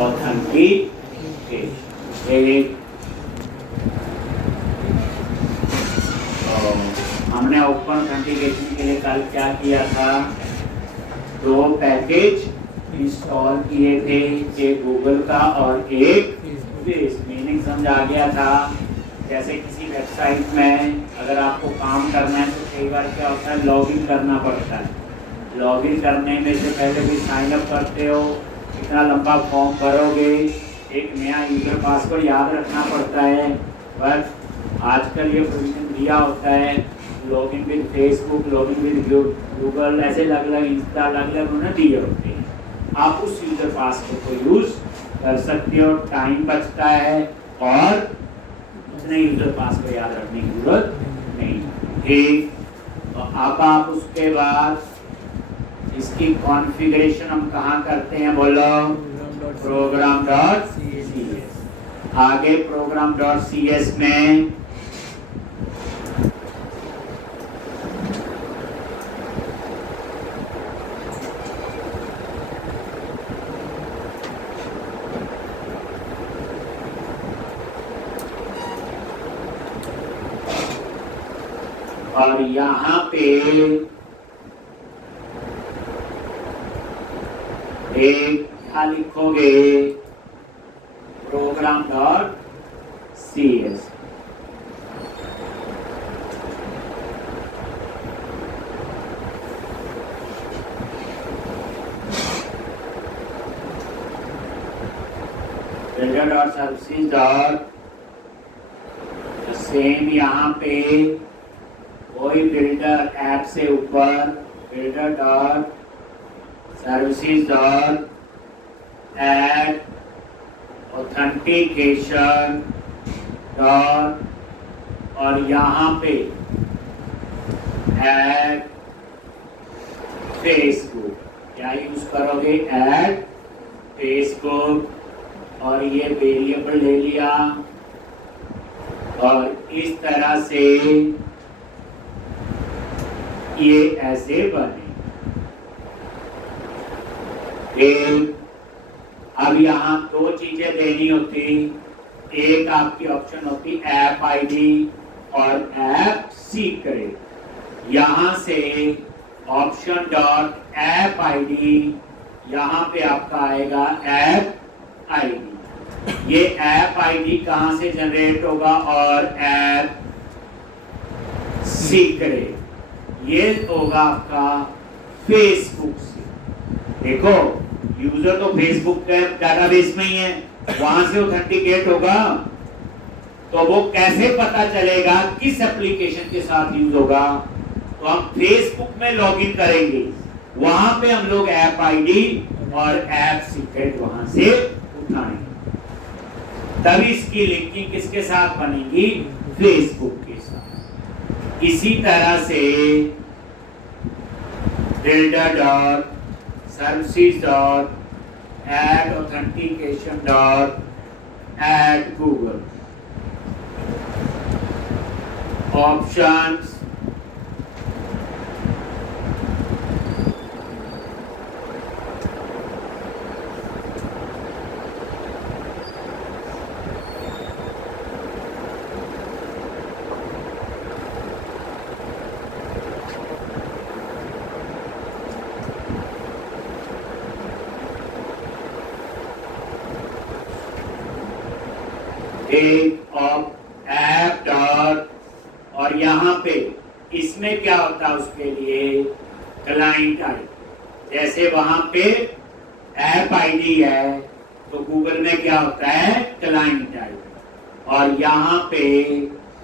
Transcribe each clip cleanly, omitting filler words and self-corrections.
Authentication. एक हमने open authentication के लिए कल क्या किया था, 2 पैकेज इंस्टॉल किए थे, एक गूगल का और एक फेस। मीनिंग समझ आ गया था। जैसे किसी वेबसाइट में अगर आपको काम करना है तो कई बार क्या होता है, लॉगिन करना पड़ता है। लॉगिन करने में से पहले भी साइन अप करते हो, इतना लंबा फॉर्म भरोगे, एक नया यूजर पासवर्ड याद रखना पड़ता है। बट आजकल ये प्रोविजन दिया होता है, login with Facebook, login with Google, ऐसे अलग अलग इंस्टा अलग अलग उन्होंने दिए होते हैं। आप उस यूजर पासवर्ड को यूज कर सकते हो, टाइम बचता है और उतने यूजर पासवर्ड याद रखने की जरूरत नहीं। ठीक, तो अब आप उसके बाद इसकी कॉन्फ़िगरेशन हम कहाँ करते हैं, बोलो, program.cs। आगे program.cs में और यहाँ पे एक क्या लिखोगे, program.cs। builder.services सेम यहाँ पे कोई बिल्डर ऐप से ऊपर builder.services.add authentication और यहाँ पे add Facebook, क्या यूज करोगे, add Facebook, और ये वेरिएबल ले लिया और इस तरह से ये ऐसे बने। अब यहाँ 2 चीजें देनी होती, एक आपकी ऑप्शन होती ऐप आईडी और ऐप सीक्रेट। यहाँ से ऑप्शन डॉट ऐप आईडी, यहाँ पे आपका आएगा ऐप आईडी। ये ऐप आईडी कहाँ से जनरेट होगा, और ऐप सीक्रेट ये होगा आपका फेसबुक से। देखो, यूजर तो फेसबुक के डाटाबेस में ही है, वहां से ऑथेंटिकेट होगा, तो वो कैसे पता चलेगा किस एप्लीकेशन के साथ यूज होगा। तो हम फेसबुक में लॉगिन करेंगे, वहां पे हम लोग ऐप आईडी और ऐप सीक्रेट वहां से उठाएंगे, तभी इसकी लिंकिंग किसके साथ बनेगी, फेसबुक के साथ। इसी तरह से builder.services.add authentication.add Google options, एक ऐप डॉट, और यहाँ पे इसमें क्या होता है, उसके लिए क्लाइंट आईडी। जैसे वहां पे ऐप आईडी है तो गूगल में क्या होता है, क्लाइंट आईडी, और यहाँ पे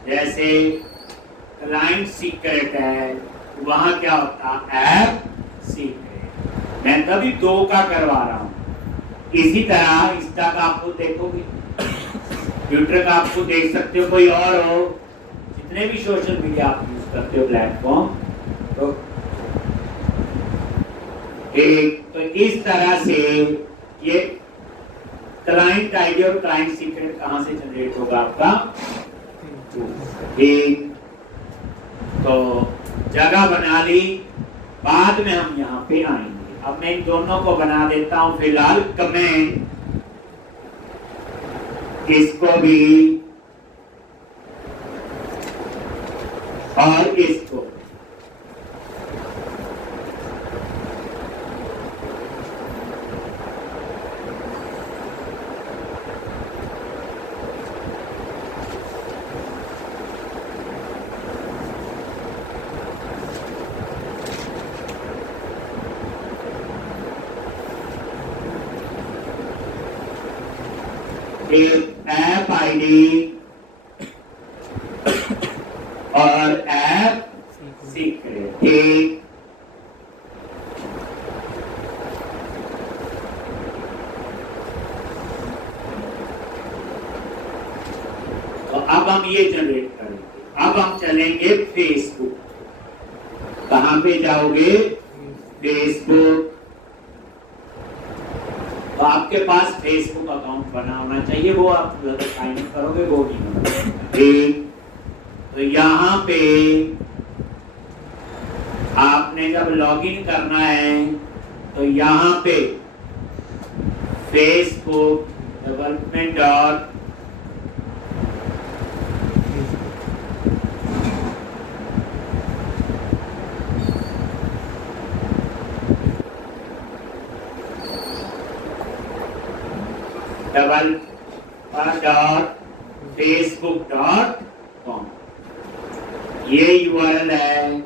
जैसे क्लाइंट सीक्रेट है वहां क्या होता है, ऐप सीक्रेट। मैं तभी 2 का करवा रहा हूँ। इसी तरह इंस्टा का आपको देखोगे, ट्विटर का आपको देख सकते हो, कोई और हो, जितने भी सोशल मीडिया आप यूज करते हो प्लेटफॉर्म, तो इस तरह से ये क्लाइंट आईडी और क्लाइंट सीक्रेट कहां से जनरेट होगा आपका, तो जगह बना ली, बाद में हम यहाँ पे आएंगे। अब मैं इन दोनों को बना देता हूं फिलहाल कमेंट, इसको भी और इसको। एक ऐप आईडी और ऐप सीक्रेट। ठीक, तो अब हम ये जनरेट करेंगे। अब हम चलेंगे फेसबुक। कहां पे जाओगे? फेसबुक। तो आपके पास फेसबुक अकाउंट बना होना चाहिए, वो आप साइन अप करोगे वो नहीं। ठीक, तो यहाँ पे आपने जब लॉगिन करना है तो यहाँ पे फेसबुक डेवलपमेंट डॉट facebook.com ये यूआरएल है।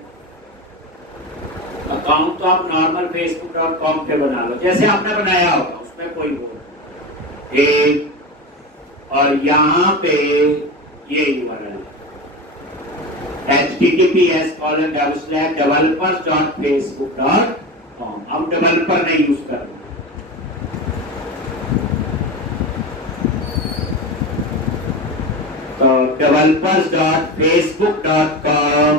अकाउंट तो आप नॉर्मल facebook.com पे बना लो जैसे आपने बनाया होगा, उसमें कोई वो एक। और यहाँ पे ये यूआरएल https://developers.facebook.com। अब डेवलपर नहीं यूज करना। तो developers.facebook.com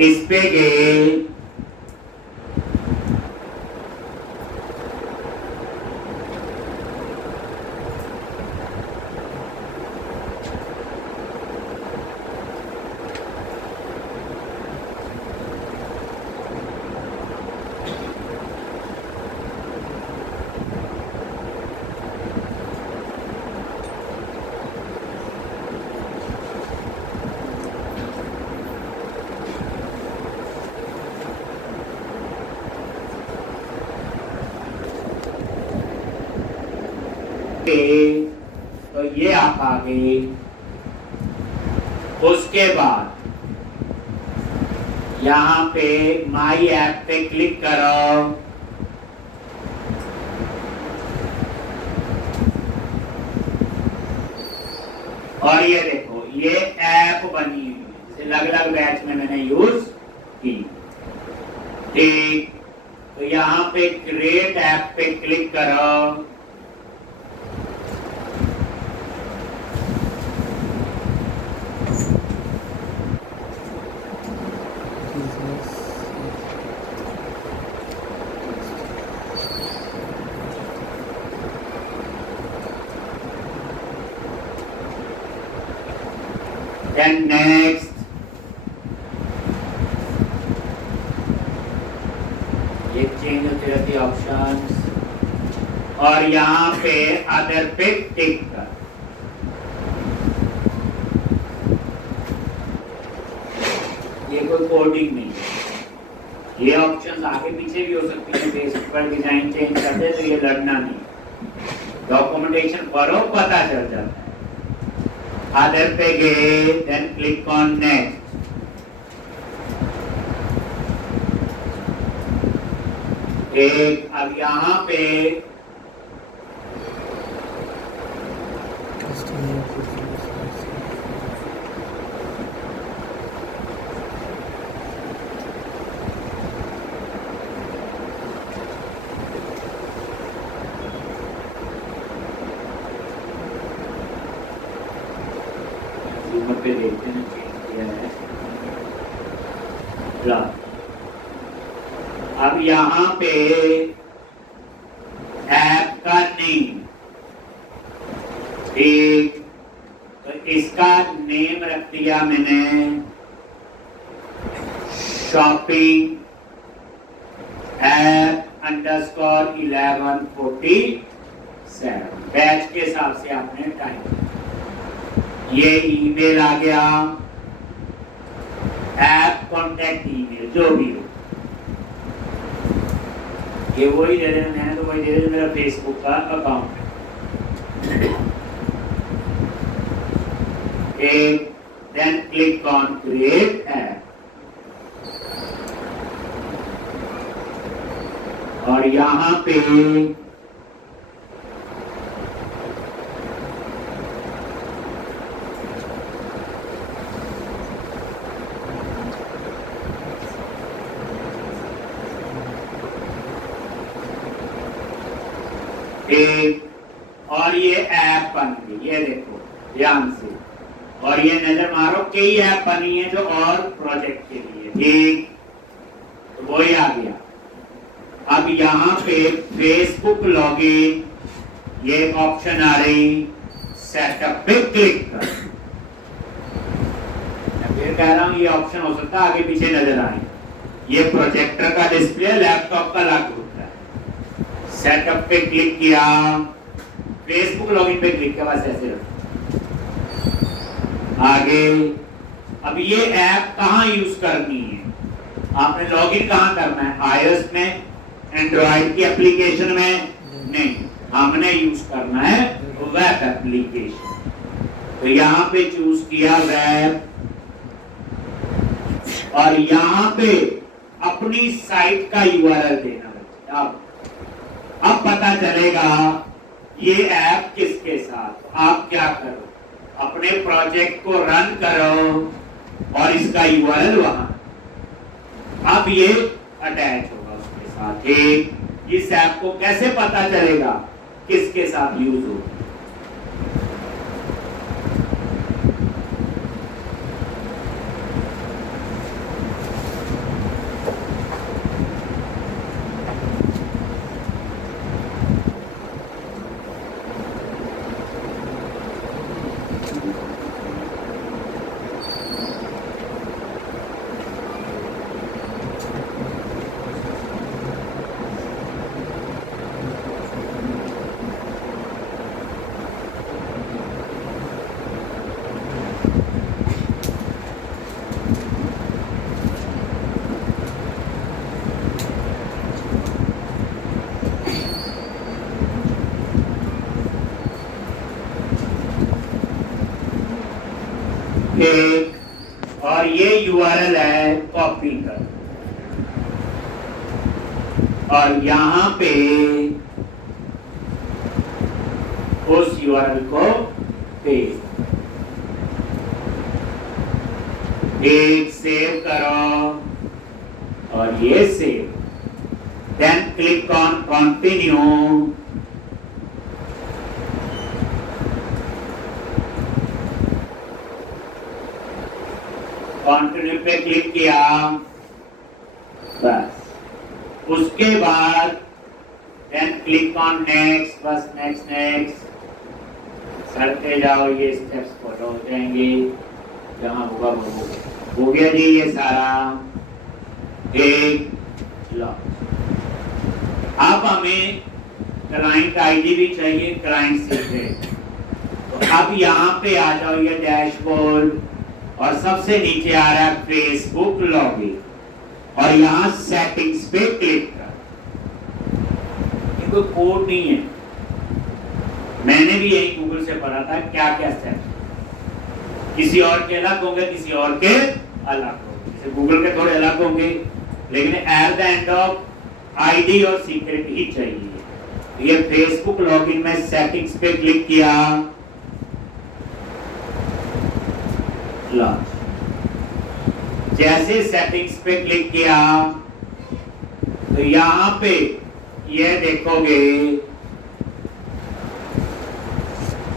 इस पे गए। तो ये आप आ गए। उसके बाद यहाँ पे माई ऐप पे क्लिक करो। और ये देखो ये ऐप बनी हुई है, जिसे अलग अलग बैच में मैंने यूज की। ठीक, तो यहाँ पे क्रिएट ऐप पे क्लिक करो। Then next, ये चेंज होती रहती है ऑप्शंस। और यहाँ पे अदर पे टिक कर। ये कोई कोडिंग नहीं है, ये ऑप्शंस आगे पीछे भी हो सकती है। फेसबुक पर डिजाइन चेंज कर दे तो ये लड़ना नहीं, डॉक्यूमेंटेशन पढ़ो पता चल जाता है। अदर पे गए, देन क्लिक ऑन नेक्स्ट। एक अब यहाँ पे पे देखते हैं चेंज किया है। अब यहाँ पे ऐप का नेम, ठीक, तो इसका नेम रख दिया मैंने शॉपिंग ऐप _1146। 7 बैच के हिसाब से आपने टाइम, ये ईमेल आ गया, ऐप कॉन्टैक्ट ईमेल जो भी हो, ये वही दे देना, मैंने तो वही दे देना मेरा फेसबुक का अकाउंट है। Then click on create app, और यहां पे और ये ऐप बन गई, ये देखो ध्यान से, और ये नजर मारो कई ऐप बनी है जो और प्रोजेक्ट के लिए, ठीक, तो वो ही आ गया। अब यहाँ पे फेसबुक लॉगिन, ये ऑप्शन आ रही, सेटअप पे क्लिक कर। मैं फिर कह रहा हूं ये ऑप्शन हो सकता है आगे पीछे नजर आए, ये प्रोजेक्टर का डिस्प्ले लैपटॉप का लागू होता है। सेटअप पे क्लिक किया, फेसबुक लॉगिन पे क्लिक किया, बस ऐसे रखो। आगे अब ये ऐप कहां यूज करनी है, आपने लॉगिन कहां करना है, iOS में, एंड्रॉइड की एप्लीकेशन में नहीं, हमने यूज करना है वेब एप्लीकेशन। तो यहां पे चूज किया वेब, और यहां पे अपनी साइट का यूआरएल देना बच्चे। अब पता चलेगा ये ऐप किसके साथ। आप क्या करो, अपने प्रोजेक्ट को रन करो और इसका यूआरएल वहां, अब ये अटैच होगा उसके साथ। ठीक, इस ऐप को कैसे पता चलेगा किसके साथ यूज हो। एक और ये यूआरएल है, कॉपी कर और यहां पे उस यूआरएल को पेस्ट, एक सेव करो और ये save, then click on continue. Continue पे क्लिक किया, बस उसके बाद देन क्लिक ऑन नेक्स्ट, बस नेक्स्ट नेक्स्ट चढ़ते जाओ, ये स्टेप्स फॉलो हो जाएंगे, जहां होगा वो हो गया जी ये सारा। एक लो, अब हमें क्लाइंट आईडी भी चाहिए, क्लाइंट सीक्रेट, तो अब यहाँ पे आ जाओ, ये डैशबोर्ड और सबसे नीचे आ रहा है फेसबुक लॉगिन, और यहाँ सेटिंग्स पे क्लिक कर। ये कोई कोड नहीं है, मैंने भी यही गूगल से पढ़ा था क्या क्या स्टेप, किसी और के अलग होंगे, किसी और के अलग होंगे, जैसे गूगल के थोड़े अलग होंगे, लेकिन at the end of ID और सीक्रेट ही चाहिए। ये फेसबुक लॉगिन में सेटिंग्स पे क्लिक किया, जैसे सेटिंग्स पे क्लिक किया तो यहां पे ये देखोगे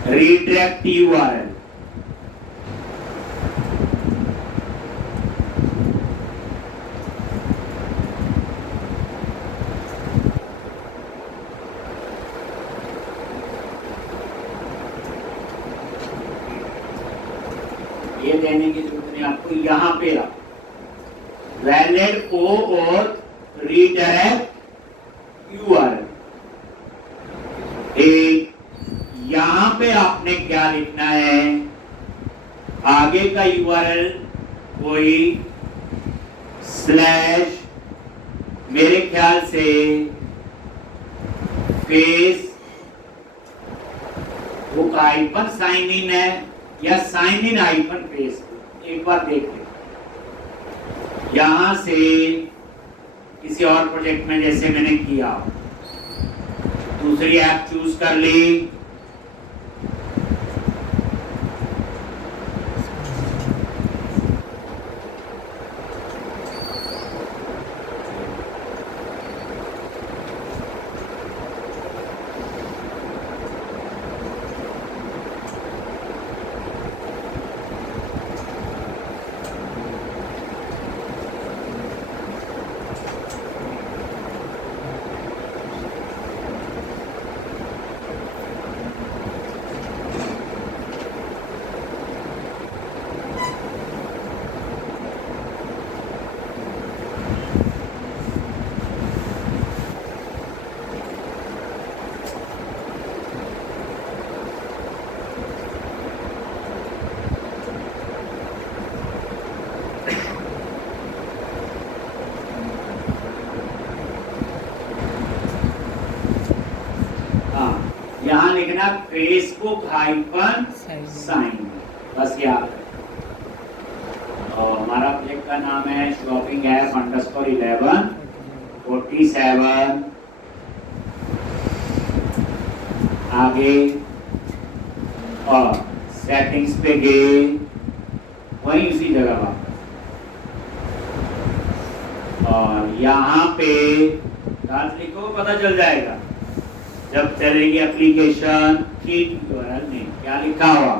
रीडायरेक्ट यूआरएल, ये देने की जरूरत नहीं आपको, यहां पे रखो वैलिड OAuth रीडायरेक्ट यूआरएल, एक यहां पे आपने क्या लिखना है, आगे का यूआरएल कोई स्लैश, मेरे ख्याल से Facebook hyphen sign in है या साइन इन हाइफन फेस, एक बार देख ले। यहां से किसी और प्रोजेक्ट में जैसे मैंने किया, दूसरी ऐप चूज कर ली, यहां लिखना फेसबुक हाइफन साइन, बस याद है। और हमारा प्रोजेक्ट का नाम है शॉपिंग ऐप अंडरस्कोर 1147। आगे और सेटिंग्स पे गए, वहीं उसी जगह वापस, और यहाँ पे लिखो, पता चल जाएगा जब चलेगी एप्लीकेशन की यूआरएल में क्या लिखा हुआ,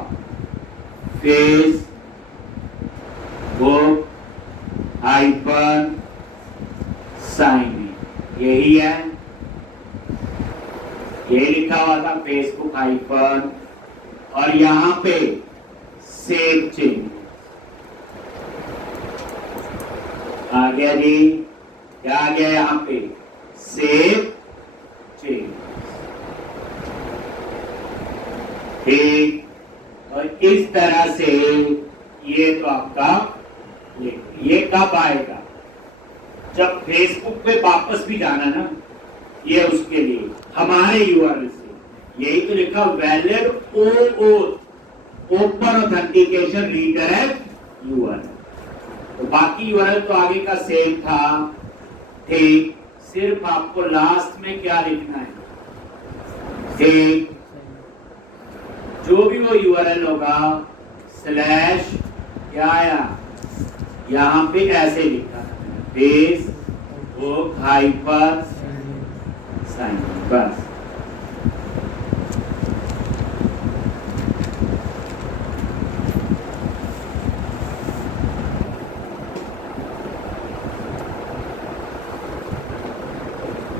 फेसबुक हाइफन साइन इन, यही है, ये लिखा हुआ था फेसबुक हाइफन, और यहाँ पे सेव चेंज आ गया जी, क्या आ गया यहाँ पे, सेव चेंज। ठीक, और इस तरह से ये तो आपका ये कब आएगा, जब फेसबुक पे वापस भी जाना ना, ये उसके लिए हमारे यूआरएल से, यही तो लिखा valid open authentication redirect URL, तो बाकी यूआरएल तो आगे का सेम था। ठीक, सिर्फ आपको लास्ट में क्या लिखना है, ठीक, जो भी वो यूआरएल होगा स्लैश क्या आया, यहाँ पे ऐसे लिखा फेसबुक हाइफन साइन, बस।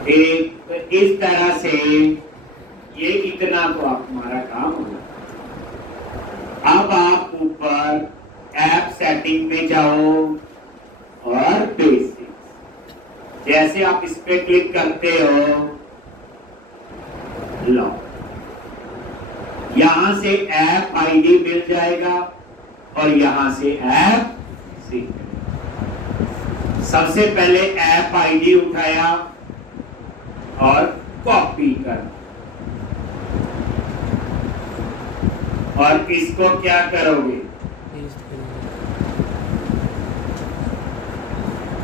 एक तो इस तरह से ये इतना तो आप हमारा काम होगा। अब आप ऊपर ऐप सेटिंग में जाओ और बेसिक्स, जैसे आप इस पे क्लिक करते हो, लो यहां से ऐप आईडी मिल जाएगा और यहां से ऐप सीक्रेट। सबसे पहले ऐप आईडी उठाया और कॉपी कर, और इसको क्या करोगे,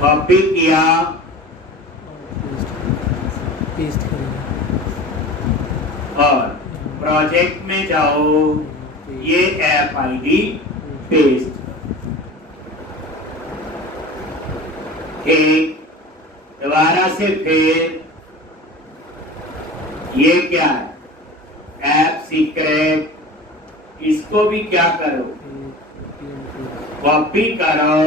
कॉपी किया, पेस्ट करेंगे, और प्रोजेक्ट में जाओ, ये ऐप आईडी पेस्ट, ठीक, दोबारा से फिर ये क्या है, ऐप सीक्रेट, इसको भी क्या करो, कॉपी करो,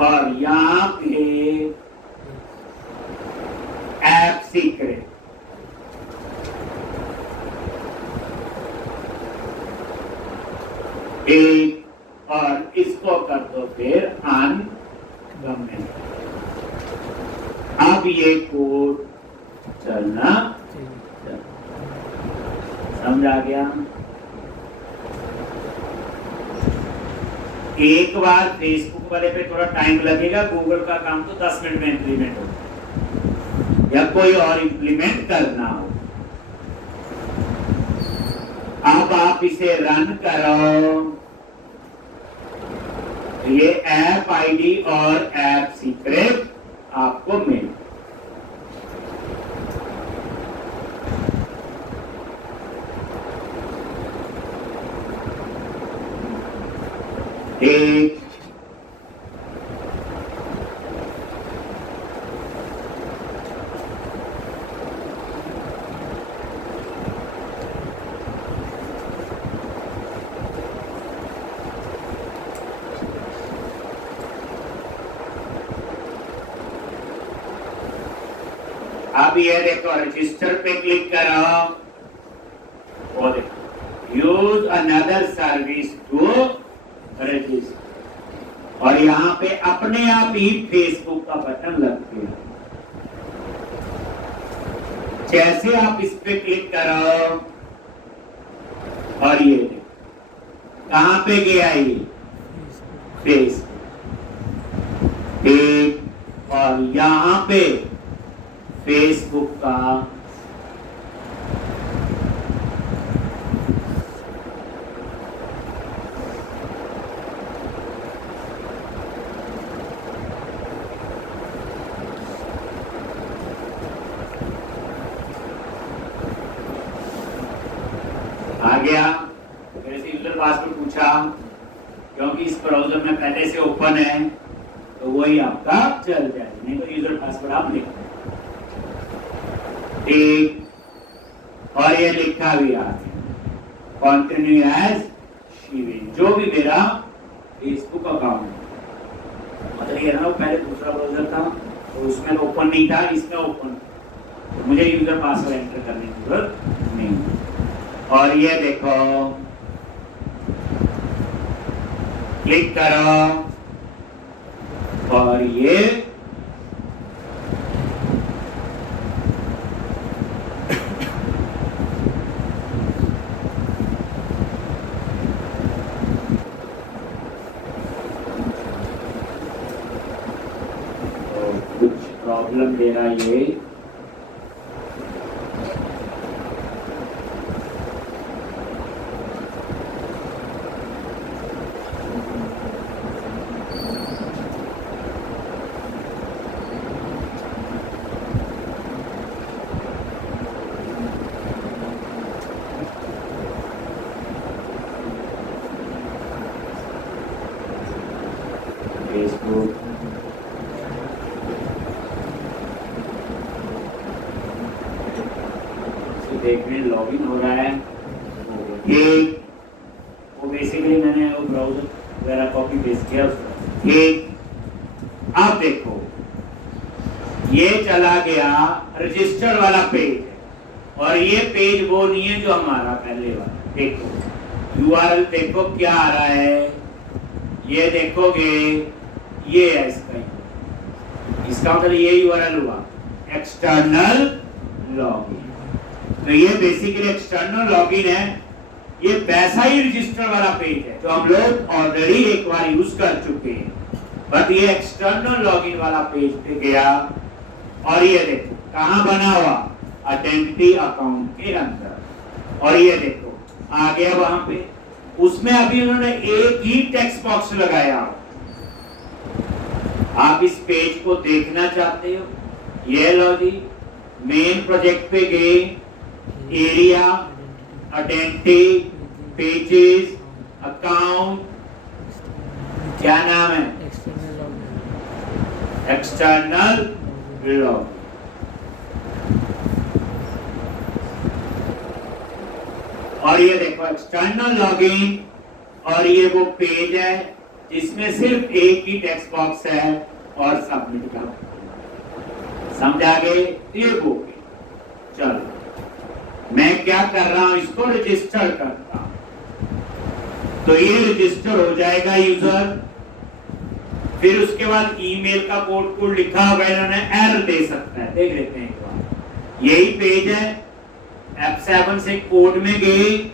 और यहाँ पे ऐप सीक्रेट, एक और इसको कर दो फिर अनगवर्नमेंट। अब ये कोड चलना समझ आ गया। एक बार फेसबुक वाले पे थोड़ा टाइम लगेगा, गूगल का काम तो 10 मिनट में इंप्लीमेंट हो या कोई और इंप्लीमेंट करना हो। अब आप इसे रन करो, ये ऐप आईडी और ऐप सीक्रेट आपको मिल। एक अब ये देखो रजिस्टर पे क्लिक करो, वो देखो use another service to register, और यहाँ पे अपने आप ही फेसबुक का बटन लग गया। जैसे आप इस पे क्लिक करो और ये कहाँ पे गया ये फेसबुक, और यहाँ पे फेसबुक का आ गया। मेरे से यूजर पासवर्ड पूछा, क्योंकि इस ब्राउजर में पहले से ओपन है तो वही आपका चल जाएगा, नहीं तो यूजर पासवर्ड आप लिख दें। ठीक, और ये लिखा भी आ गया कंटिन्यू एज शिविन, जो भी मेरा फेसबुक अकाउंट है। मतलब ये ना पहले दूसरा ब्राउजर था तो उसमें ओपन नहीं था, इसमें ओपन, तो मुझे यूजर पासवर्ड एंटर करने की जरूरत नहीं। और ये देखो क्लिक करो और ये कुछ प्रॉब्लम दे रहा है ये। फेसबुक देखने लॉगिन हो रहा है, ठीक, वो बेसिकली मैंने वो ब्राउजर वगैरह कॉपी पेस्ट किया उसका। ठीक, अब देखो ये चला गया रजिस्टर वाला पेज, और ये पेज वो नहीं है जो हमारा पहले वाला। देखो यूआरएल देखो क्या आ रहा है, ये देखोगे ये है इसका मतलब ये यूआरएल हुआ एक्सटर्नल लॉगिन। तो ये बेसिकली एक्सटर्नल लॉगिन है, ये वैसा ही रजिस्टर वाला पेज है जो हम लोग ऑलरेडी एक बार यूज कर चुके हैं, बट ये एक्सटर्नल लॉगिन वाला पेज पे गया। और ये देखो कहाँ बना हुआ, आइडेंटिटी अकाउंट के अंदर, और ये देखो आ गया वहां पे। उसमें अभी उन्होंने एक ही टेक्स्ट बॉक्स लगाया। आप इस पेज को देखना चाहते हो, ये लो जी, मेन प्रोजेक्ट पे गए, एरिया, आइडेंटिटी, पेजेस, अकाउंट, क्या नाम है, एक्सटर्नल लॉगिन। और ये देखो एक्सटर्नल लॉगिन, और ये वो पेज है जिसमें सिर्फ एक ही टेक्स्ट बॉक्स है और सबमिट का। समझ आ गए? ये हो गए। चलो मैं क्या कर रहा हूं, इसको रजिस्टर करता हूं। तो ये रजिस्टर हो जाएगा यूजर। फिर उसके बाद ईमेल का कोड लिखा होगा, इन्होंने एरर दे सकता है, देख लेते हैं एक बार। यही पेज है, F7 से कोड में गए,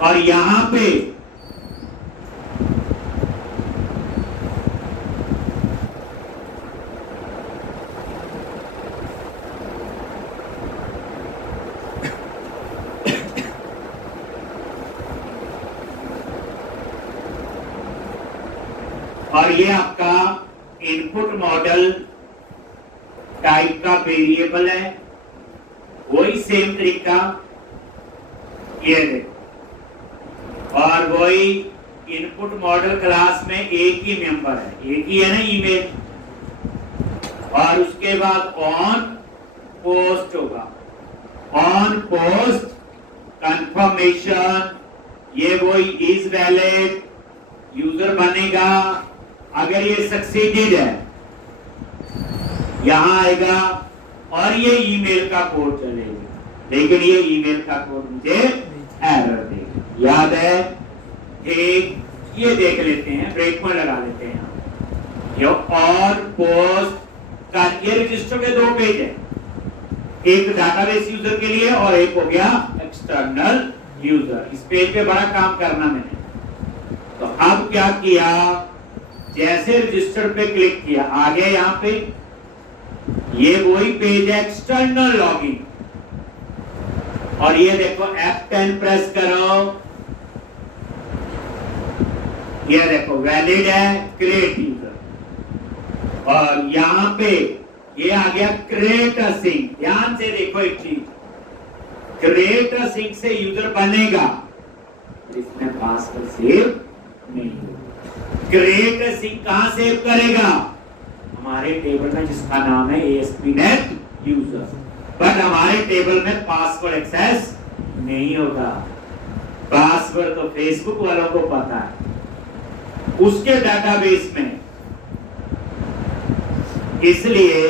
और यहां पे और ये आपका इनपुट मॉडल टाइप का वेरिएबल है, वही सेम तरीका ये देखो, और वही इनपुट मॉडल क्लास में एक ही मेंबर है, एक ही है ना ईमेल, और उसके बाद ऑन पोस्ट होगा, ऑन पोस्ट कंफर्मेशन, ये वही इज वैलिड, यूजर बनेगा। अगर ये सक्सीडेड है यहां आएगा और ये ईमेल का कोड चलेगा, लेकिन ये ईमेल का कोड मुझे एरर देगा। याद है? एक ये देख लेते हैं, ब्रेक में लगा लेते हैं। ये ऑन पोस्ट का ये रजिस्टर के दो पेज है, एक डाटाबेस यूजर के लिए और एक हो गया एक्सटर्नल यूजर। इस पेज पे बड़ा काम करना मैंने। तो अब क्या किया, जैसे रजिस्टर पे क्लिक किया, आ गया यहाँ पे, ये वही पेज है एक्सटर्नल लॉगिन, और ये देखो F10 प्रेस करो, ये देखो वैलिड है, क्रिएट यूजर, और यहाँ पे ये आ गया क्रिएट अ सिंक। ध्यान से देखो एक चीज, क्रिएट अ सिंक से यूजर बनेगा, इसमें पासवर्ड सेव नहीं होगा। क्रिएट अ सिंक कहां सेव करेगा? हमारे टेबल में जिसका नाम है ASP.NET यूजर, बट हमारे टेबल में पासवर्ड एक्सेस नहीं होगा। पासवर्ड तो फेसबुक वालों को पता है, उसके डाटाबेस में। इसलिए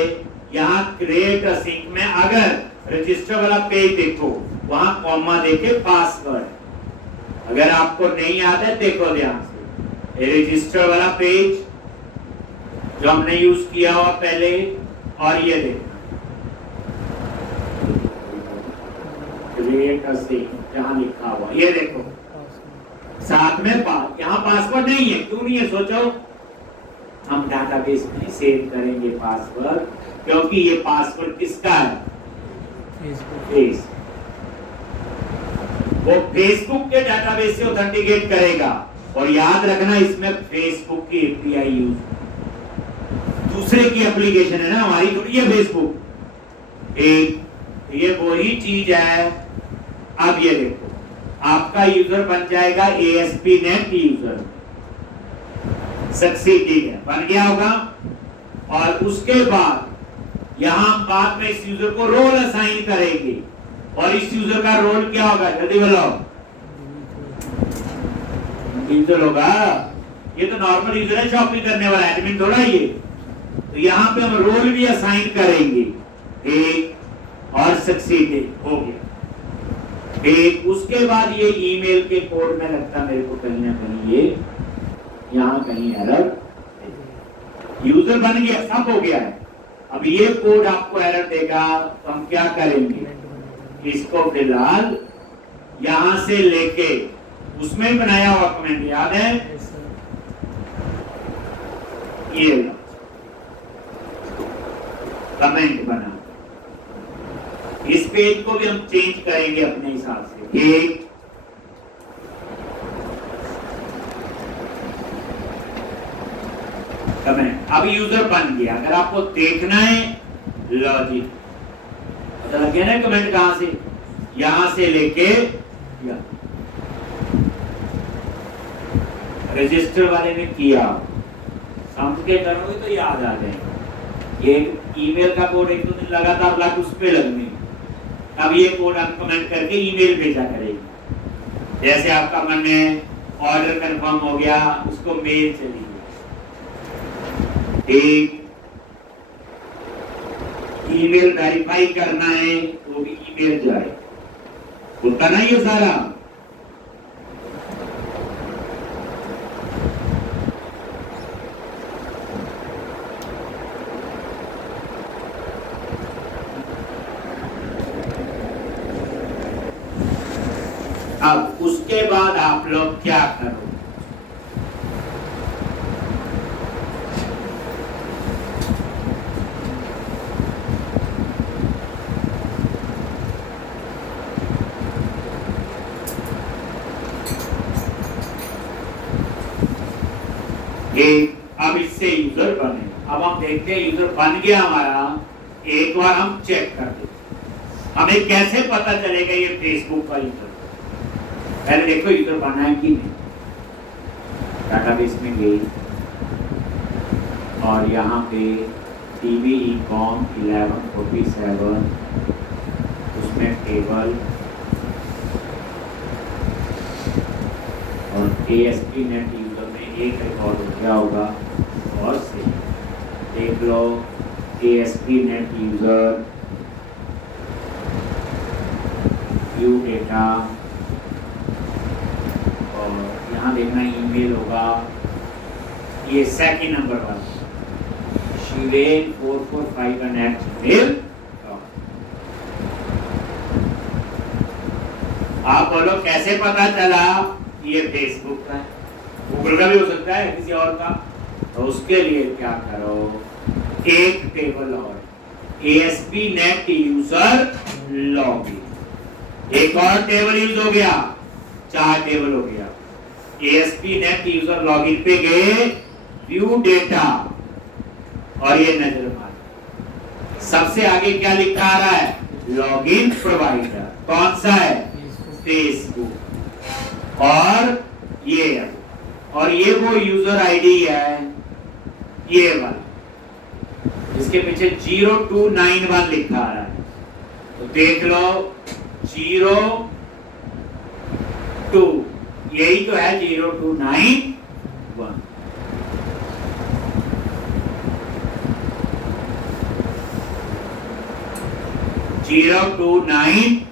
यहां क्रिएट अ सिंक में अगर रजिस्टर वाला पेज देखो, वहां कॉमा देके पासवर्ड। अगर आपको नहीं आता है देखो ध्यान से, रजिस्टर वाला पेज जो हमने यूज किया हुआ पहले, और ये देखो क्रिएट अ सिंक जहां लिखा हुआ, ये देखो साथ में यहाँ पासवर्ड नहीं है। क्यों नहीं है सोचो, हम डाटाबेस में सेव करेंगे पासवर्ड, क्योंकि ये पासवर्ड किसका है? फेसबुक। वो फेसबुक के डाटाबेस से ऑथेंटिकेट करेगा, और याद रखना इसमें फेसबुक की एपीआई यूज, दूसरे की एप्लीकेशन है ना, हमारी थोड़ी है फेसबुक। एक ये वही चीज है। अब ये देखो आपका यूजर बन जाएगा ASP.NET यूजर, सक्सीडेड है, बन गया होगा। और उसके बाद यहां बाद में इस यूजर को रोल असाइन करेंगे, और इस यूजर का रोल क्या होगा? जल्दी बोलो। यूजर होगा, ये तो नॉर्मल यूजर है, शॉपिंग करने वाला, एडमिन थोड़ा ये। तो यहाँ पे हम रोल भी असाइन करेंगे, एक और सक्सीडेड हो गया एक। उसके बाद ये ईमेल के कोड में लगता मेरे को कहीं ना कहीं ये यहाँ कहीं एरर, यूजर बन गया, सब हो गया है। अब ये कोड आपको एरर देगा, तो हम क्या करेंगे, इसको फिलहाल यहां से लेके उसमें बनाया हुआ कमेंट याद है, ये कमेंट बना, इस पेज को भी हम चेंज करेंगे अपने हिसाब से। एक कमेंट अब यूजर बन गया। अगर आपको देखना है लॉजिक पता लग गया ना, कमेंट कहां से, यहां से लेके रजिस्टर वाले ने किया, समझ के करोगे तो याद आ जाएगा। ये ईमेल का कोड एक दो दिन लगातार लग उस पे लगने, अब ये कोड हम कमेंट करके ईमेल भेजा करेगी। जैसे आपका मन में ऑर्डर कंफर्म हो गया, उसको मेल चली गई, ठीक। ईमेल वेरीफाई करना है तो भी ईमेल जाए, होता ना ये सारा। अब उसके बाद आप लोग क्या करो, अब इससे यूजर बने। अब हम देखते हैं यूजर बन गया हमारा, एक बार हम चेक कर देते, हमें कैसे पता चलेगा ये फेसबुक का यूजर। पहले देखो यूजर बना है कि नहीं, डाटाबेस में गई और यहाँ पे टीवी ईकॉम 1147 उसमें टेबल और ASP नेट यूजर में एक रिकॉर्ड हो गया होगा और से देख लो ASP net user view data और यहाँ देखना ईमेल होगा, ये सेकंड नंबर पर शिवेन 445 आप बोलो कैसे पता चला ये फेसबुक का है, गूगल का भी हो सकता है किसी और का। तो उसके लिए क्या करो, एक टेबल और ASP नेट यूजर लॉगिन, एक और टेबल यूज हो गया, 4 टेबल हो गया। ASP नेट यूजर लॉगिन पे गए, व्यू डेटा और ये नजर मार, सबसे आगे क्या लिखा आ रहा है, लॉगिन प्रोवाइडर कौन सा है, फेसबुक, और ये वो यूजर आईडी है, ये वाला इसके पीछे 0291 लिखा आ रहा है, तो देख लो 02, यही तो है 0291। 0291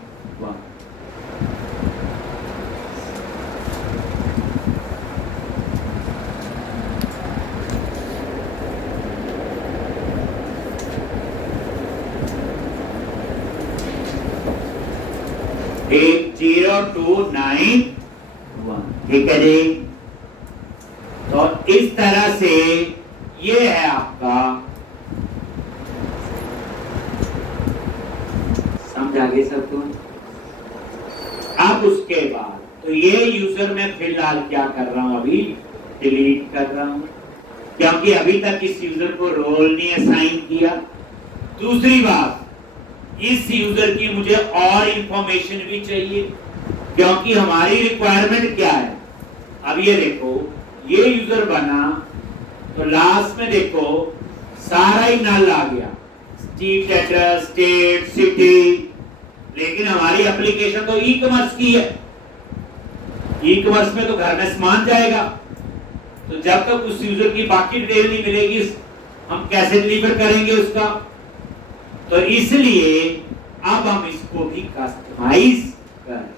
0291, ठीक है जी। तो इस तरह से ये है आपका, समझ आ गई सबको। अब उसके बाद तो ये यूजर मैं फिलहाल क्या कर रहा हूं, अभी डिलीट कर रहा हूं, क्योंकि अभी तक इस यूजर को रोल नहीं असाइन किया। दूसरी बात, इस यूजर की मुझे और इंफॉर्मेशन भी चाहिए, क्योंकि हमारी रिक्वायरमेंट क्या है। अब ये देखो, ये यूजर बना तो लास्ट में देखो सारा ही नल आ गया, स्ट्रीट एड्रेस, स्टेट, सिटी, लेकिन हमारी एप्लीकेशन तो ई कॉमर्स की है। ई कॉमर्स में तो घर में सामान जाएगा, तो जब तक उस यूजर की बाकी डिटेल नहीं मिलेगी हम कैसे डिलीवर करेंगे उसका। तो इसलिए अब हम इसको भी कस्टमाइज करें।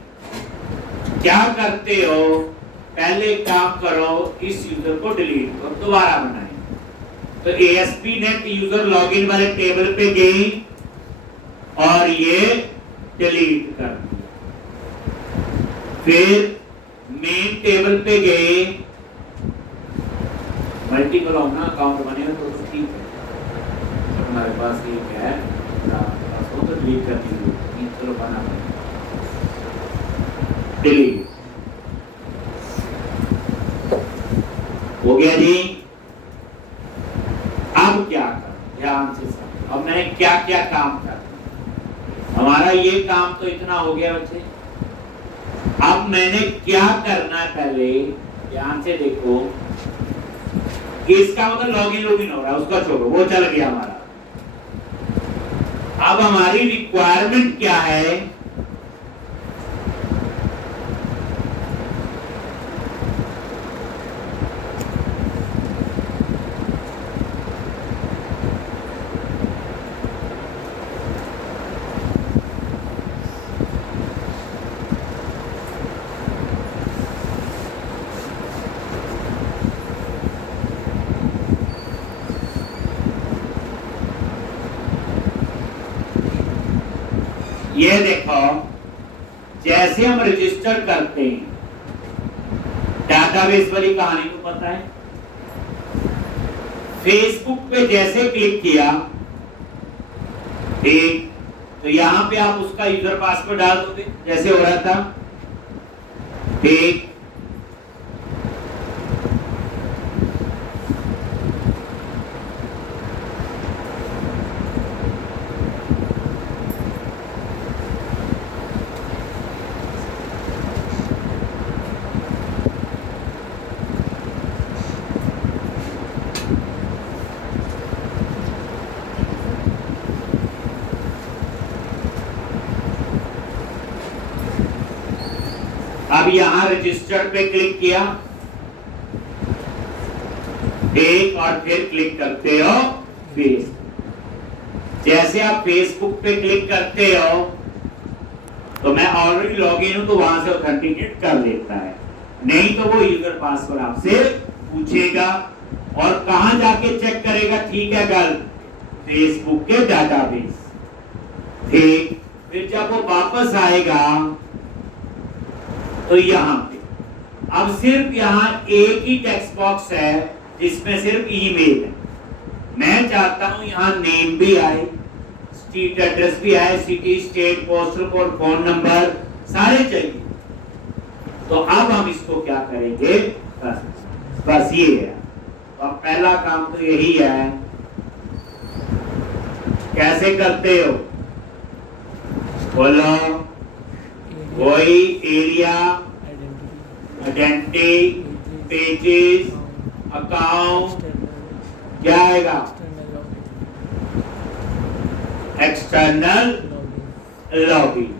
क्या करते हो, पहले काम करो, इस यूजर को डिलीट करो, दोबारा बनाएं। तो ASP नेट यूजर लॉगिन वाले टेबल पे गए और ये डिलीट कर दिया। फिर मेन टेबल पे गए, मल्टीपल होना अकाउंट बनेगा तो ठीक है, हमारे पास ये है तो डिलीट कर दीजिए, चलो बना डिलीट हो गया जी। अब क्या कर, ध्यान से समझो, अब मैंने क्या क्या काम कर, हमारा ये काम तो इतना हो गया बच्चे। अब मैंने क्या करना है, पहले ध्यान से देखो, इसका मतलब लॉगिन हो रहा है, उसका छोड़ो, वो चल गया हमारा। अब हमारी रिक्वायरमेंट क्या है, ये देखो, जैसे हम रजिस्टर करते हैं, डाटाबेस वाली कहानी तो पता है। फेसबुक पे जैसे क्लिक किया, ठीक, तो यहां पे आप उसका यूजर पासवर्ड डाल दोगे जैसे हो रहा था, ठीक। अब यहां रजिस्टर पे क्लिक किया, एक, और फिर क्लिक करते हो फेसबुक। जैसे आप फेसबुक पे क्लिक करते हो तो मैं ऑलरेडी लॉगिन हूं तो वहां से ऑथेंटिकेट कर लेता है, नहीं तो वो यूजर पासवर्ड आपसे पूछेगा। और कहां जाके चेक करेगा ठीक है गलत? फेसबुक के डाटाबेस, ठीक। फिर जब वो वापस आएगा तो यहां पे अब सिर्फ यहां एक ही टेक्स्ट बॉक्स है जिसमें सिर्फ ईमेल है। मैं चाहता हूं यहां नेम भी आए, स्ट्रीट एड्रेस भी आए, city, state, postal code, phone number सारे चाहिए। तो अब हम इसको क्या करेंगे, बस ये है। तो अब पहला काम तो यही है, कैसे करते हो बोलो? कोई एरिया, आइडेंटिटी, पेजेस, अकाउंट, क्या आएगा? External login.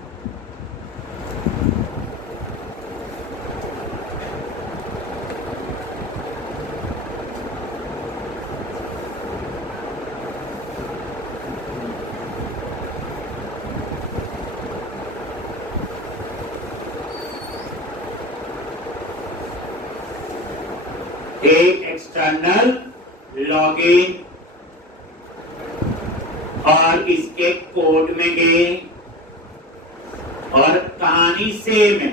एक एक्सटर्नल लॉगिन, और इसके कोड में गए, और कहानी सेम है।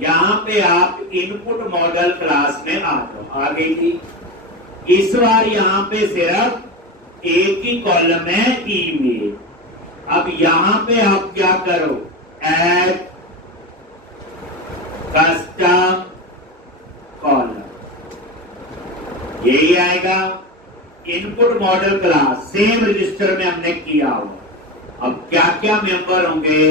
यहां पे आप इनपुट मॉडल क्लास में आ जाओ, आ गई थी। इस बार यहां पे सिर्फ एक ही कॉलम है, ईमेल। अब यहां पे आप क्या करो, ऐड कस्टम कॉलम, यही आएगा। Input model class same register में हमने किया हुआ। अब क्या क्या मेंबर होंगे,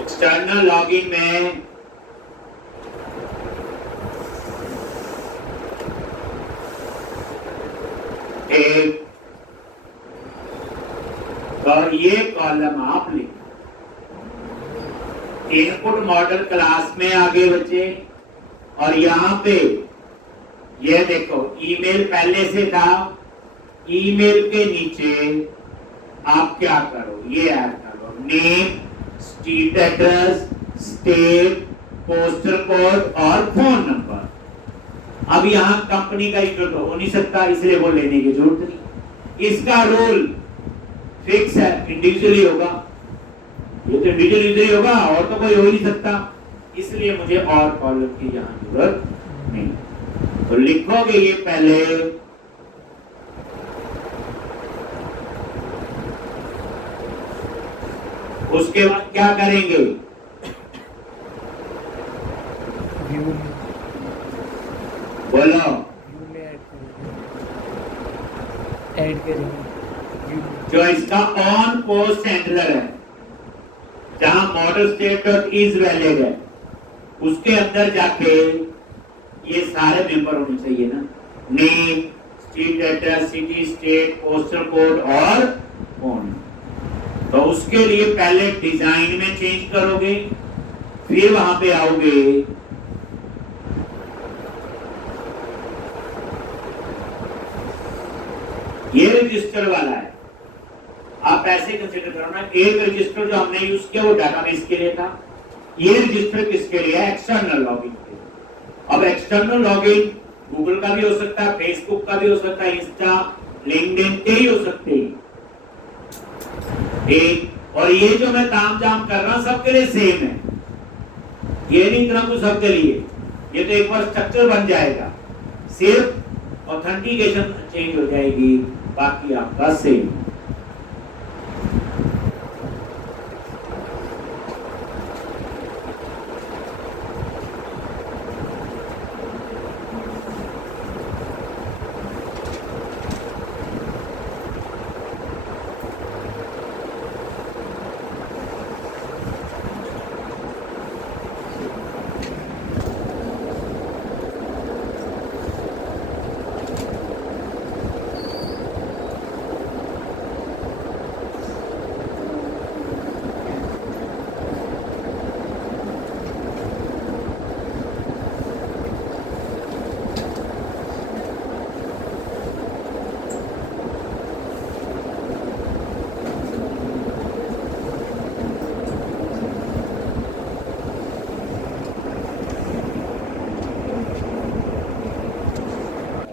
एक्सटर्नल लॉगिन में एक, और ये कॉलम आप लिखो। इनपुट मॉडल क्लास में आगे बच्चे, और यहां पे ये देखो ईमेल पहले से था, ईमेल के नीचे आप क्या करो, ये ऐड करो, name, street address, state, postal code और फोन नंबर। अब यहां कंपनी का यूजर तो हो नहीं सकता, इसलिए वो लेने की जरूरत नहीं। इसका रोल फिक्स है, इंडिविजुअली होगा, ये तो इंडिविजुअल यूजर ही होगा, और तो कोई हो ही नहीं सकता, इसलिए मुझे और कॉलम की यहां जरूरत नहीं। तो लिखोगे ये पहले, उसके बाद क्या करेंगे, बोलो, ऐड करेंगे। जो इसका ऑन पोस्ट हैंडलर है, जहां model state dot is valid है, उसके अंदर जाके ये सारे मेंबर होने चाहिए ना, name, street address, city, state, postal code और फोन। तो उसके लिए पहले डिजाइन में चेंज करोगे, फिर वहां पे आओगे, ये रजिस्टर वाला है। आप ऐसे कंसीडर करो ना, एक रजिस्टर जो हमने यूज किया वो डाटाबेस के लिए था, ये रजिस्टर किसके लिए है? एक्सटर्नल लॉगिन के लिए। अब एक्सटर्नल लॉगिन गूगल का भी हो सकता है, फेसबुक का भी हो सकता है, इंस्टा, लिंक्डइन के ही हो सकते हैं। ठीक, और ये जो मैं तामझाम कर रहा हूं सबके लिए सेम है, ये नहीं इतना कुछ सबके लिए, ये तो एक बार स्ट्रक्चर बन जाएगा, सिर्फ ऑथेंटिकेशन चेंज हो जाएगी, बाकी आपका सेम।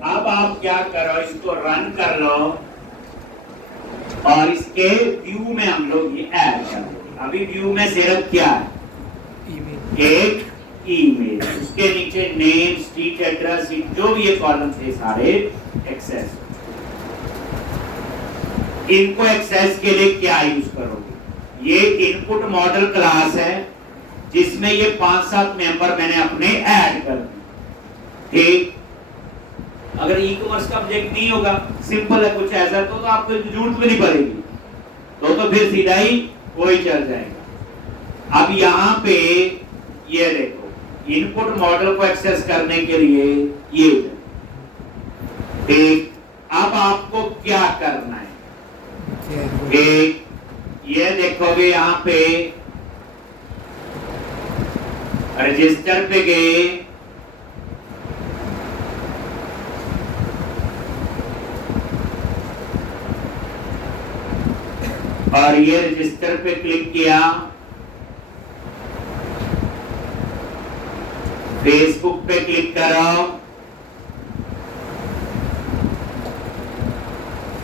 अब आप क्या करो, इसको रन कर लो और इसके व्यू में हम लोग ये ऐड कर देंगे। अभी व्यू में सिर्फ क्या है? ईमेल। एक ईमेल, उसके नीचे नेम, स्ट्रीट एड्रेस, जो भी ये कॉलम थे सारे एक्सेस। इनको एक्सेस के लिए क्या यूज करोगे? ये इनपुट मॉडल क्लास है जिसमें ये 5-7 मेंबर मैंने अपने ऐड कर दिए। ठीक, अगर ई कॉमर्स का ऑब्जेक्ट नहीं होगा, सिंपल है कुछ ऐसा, तो आपको जरूरत भी नहीं पड़ेगी, तो फिर सीधा ही वही चल जाएगा। अब यहाँ पे ये देखो, इनपुट मॉडल को एक्सेस करने के लिए ये ठीक। अब आपको क्या करना है? ठीक, ये देखोगे यहाँ पे रजिस्टर पे गए, और ये रजिस्टर पे क्लिक किया, फेसबुक पे क्लिक करो,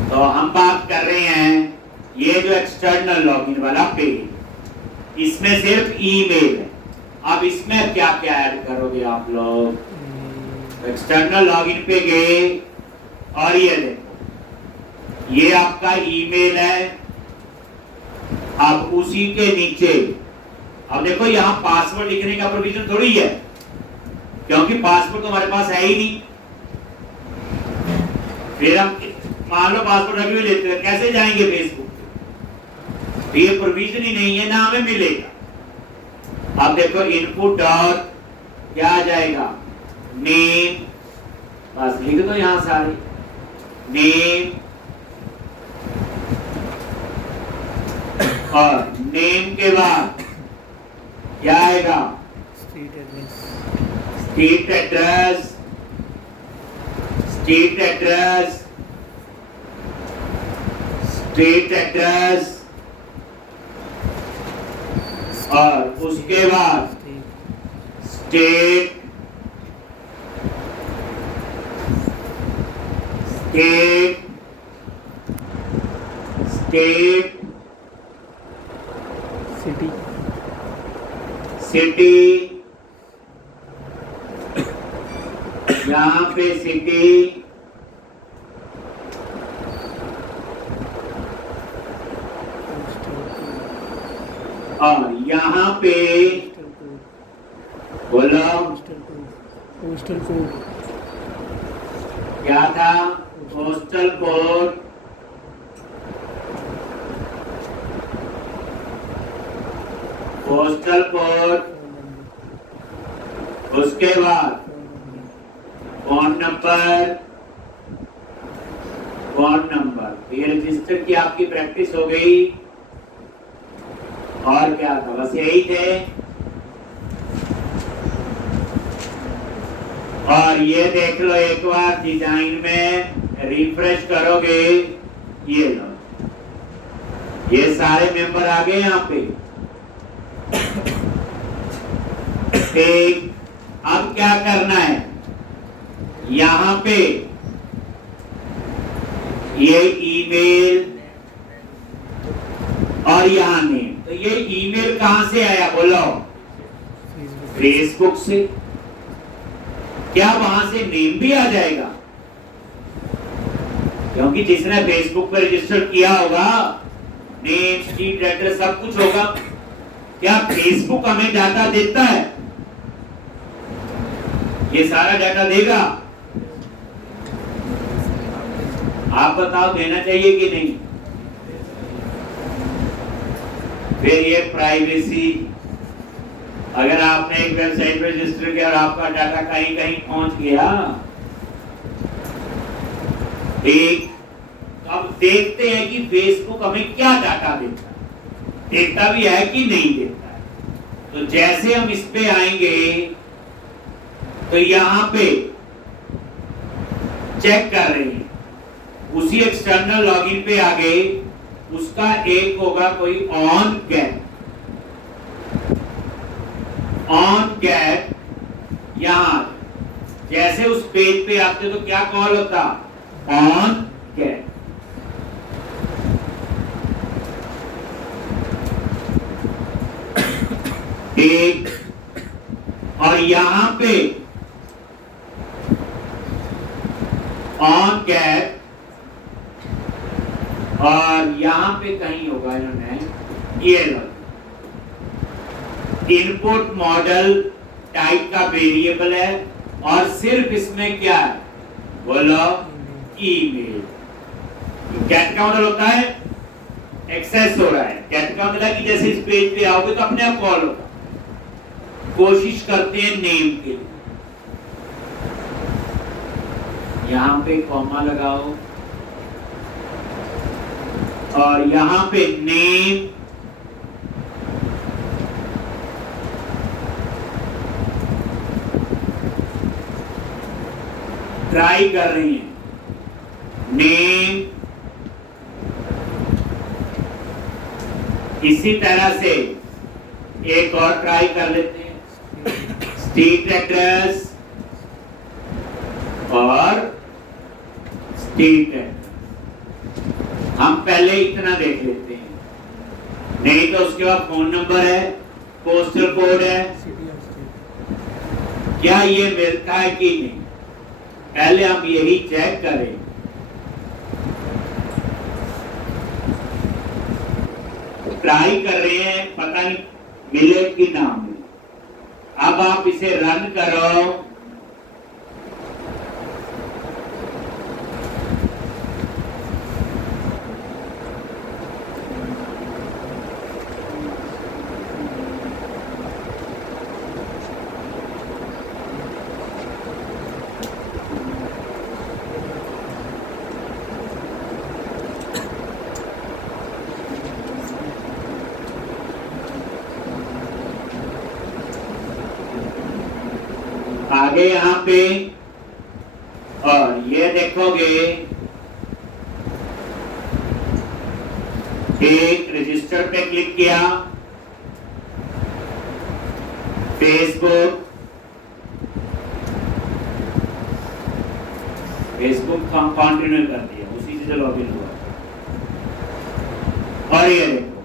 तो हम बात कर रहे हैं ये जो एक्सटर्नल लॉगिन वाला पेज, इसमें सिर्फ ईमेल है। अब इसमें क्या क्या ऐड करोगे आप लोग? एक्सटर्नल लॉगिन पे गए और ये देखो, ये आपका ईमेल है। अब उसी के नीचे, अब देखो यहाँ पासवर्ड लिखने का प्रोविजन थोड़ी है, क्योंकि पासवर्ड तो हमारे पास है ही नहीं। फिर हम मान लो पासवर्ड रख भी लेते हैं, कैसे जाएंगे फेसबुक पे? ये प्रोविजन ही नहीं है ना, हमें मिलेगा। अब देखो इनपुट डॉट क्या आ जाएगा? नेम, बस लिख दो यहाँ सारे नेम, और नेम के बाद क्या आएगा? Street address, street address, street address, street address, और उसके बाद state, state, state, city, city, यहाँ पे सिटी, और यहाँ पे बोलो पोस्टल कोड क्या था? पोस्टल कोड, पोस्टल कोड, उसके बाद फोन नंबर, फोन नंबर। ये रजिस्टर की आपकी प्रैक्टिस हो गई। और क्या था? बस यही थे। और ये देख लो, एक बार डिजाइन में रिफ्रेश करोगे, ये लो, ये सारे मेंबर आ गए यहाँ पे। ठीक, अब क्या करना है, यहां पे ये ईमेल और यहां नेम, तो ये ईमेल कहां से आया बोलो, फेसबुक से। क्या वहां से नेम भी आ जाएगा? क्योंकि जिसने फेसबुक पर रजिस्टर किया होगा, नेम, स्ट्रीट एड्रेस सब कुछ होगा। क्या फेसबुक हमें डाटा देता है? ये सारा डाटा देगा? आप बताओ, देना चाहिए कि नहीं? फिर ये प्राइवेसी, अगर आपने एक वेबसाइट पे रजिस्टर किया और आपका डाटा कहीं कहीं पहुंच गया, ठीक, तो अब देखते हैं कि फेसबुक हमें क्या डाटा देता है, देता भी है कि नहीं देता है। तो जैसे हम इस पे आएंगे तो यहां पे चेक कर रहे हैं, उसी एक्सटर्नल लॉगिन पे आ गए, उसका एक होगा कोई ऑन गेट, यहां जैसे उस पेज पे आते तो क्या कॉल होता, ऑन गेट। ठीक, और यहां पे ऑन गेट, और यहां पे कहीं होगा इन्होंने ये लो, इनपुट मॉडल टाइप का वेरिएबल है, और सिर्फ इसमें क्या है बोलो, ईमेल। गेट का मतलब होता है एक्सेस हो रहा है, गेट का मतलब कि जैसे इस पेज पे आओगे तो अपने आप कॉल होगा। कोशिश करते हैं नेम के लिए, यहां पे कॉमा लगाओ और यहां पे नेम, ट्राई कर रही हैं, नेम, इसी तरह से एक और ट्राई कर लेते हैं, स्ट्रीट एड्रेस और स्ट्रीट एड्रेस। हम पहले इतना देख लेते हैं, नहीं तो उसके बाद फोन नंबर है, पोस्टल कोड है, क्या ये मिलता है कि नहीं, पहले हम यही चेक करें। ट्राई कर रहे हैं, पता नहीं मिले कि ना मिले। अब आप इसे रन करो, आगे यहां पे, और ये देखोगे एक रजिस्टर पे क्लिक किया, फेसबुक हम कंटिन्यू कर दिया, उसी से लॉगिन हुआ, और ये देखो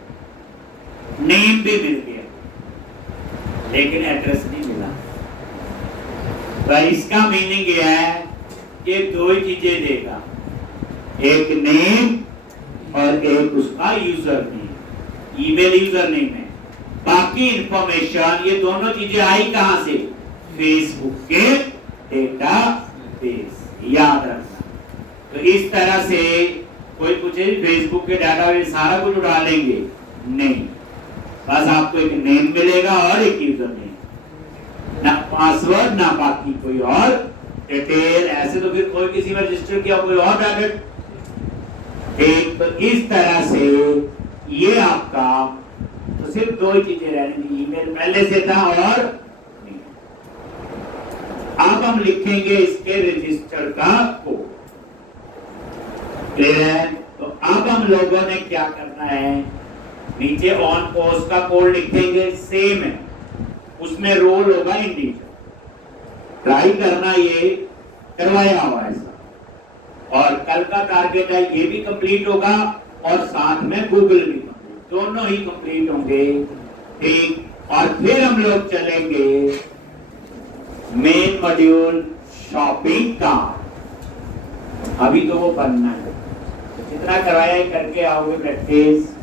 नेम भी मिल गया लेकिन एड्रेस नहीं मिला। तो इसका मीनिंग यह है कि दो ही चीजें देगा, एक नेम और एक उसका user name, email user name है। बाकी इंफॉर्मेशन ये दोनों चीजें आई कहां से, फेसबुक के डेटाबेस, याद रखना। तो इस तरह से कोई पूछे फेसबुक के डेटाबेस सारा कुछ उठा लेंगे, नहीं, बस आपको एक नेम मिलेगा और एक यूजर नेम, ना पासवर्ड ना बाकी कोई और डिटेल। ऐसे तो फिर कोई किसी में रजिस्टर किया कोई और डाटा, एक तो इस तरह से ये आपका, तो सिर्फ दो ही चीजें रहने दी, ईमेल पहले से था और नहीं। अब हम लिखेंगे इसके रजिस्टर का कोड, क्लियर है? तो अब हम लोगों ने क्या करना है, नीचे ऑन पोस्ट का कोड लिखेंगे, सेम है उसमें रोल होगा इंटीजर। ट्राई करना, ये करवाया हुआ ऐसा। और कल का टारगेट है ये भी कंप्लीट होगा और साथ में गूगल भी कंप्लीट, दोनों ही कंप्लीट होंगे। ठीक, और फिर हम लोग चलेंगे मेन मॉड्यूल शॉपिंग का। अभी तो वो बनना है, जितना करवाया है करके आओगे प्रैक्टिस।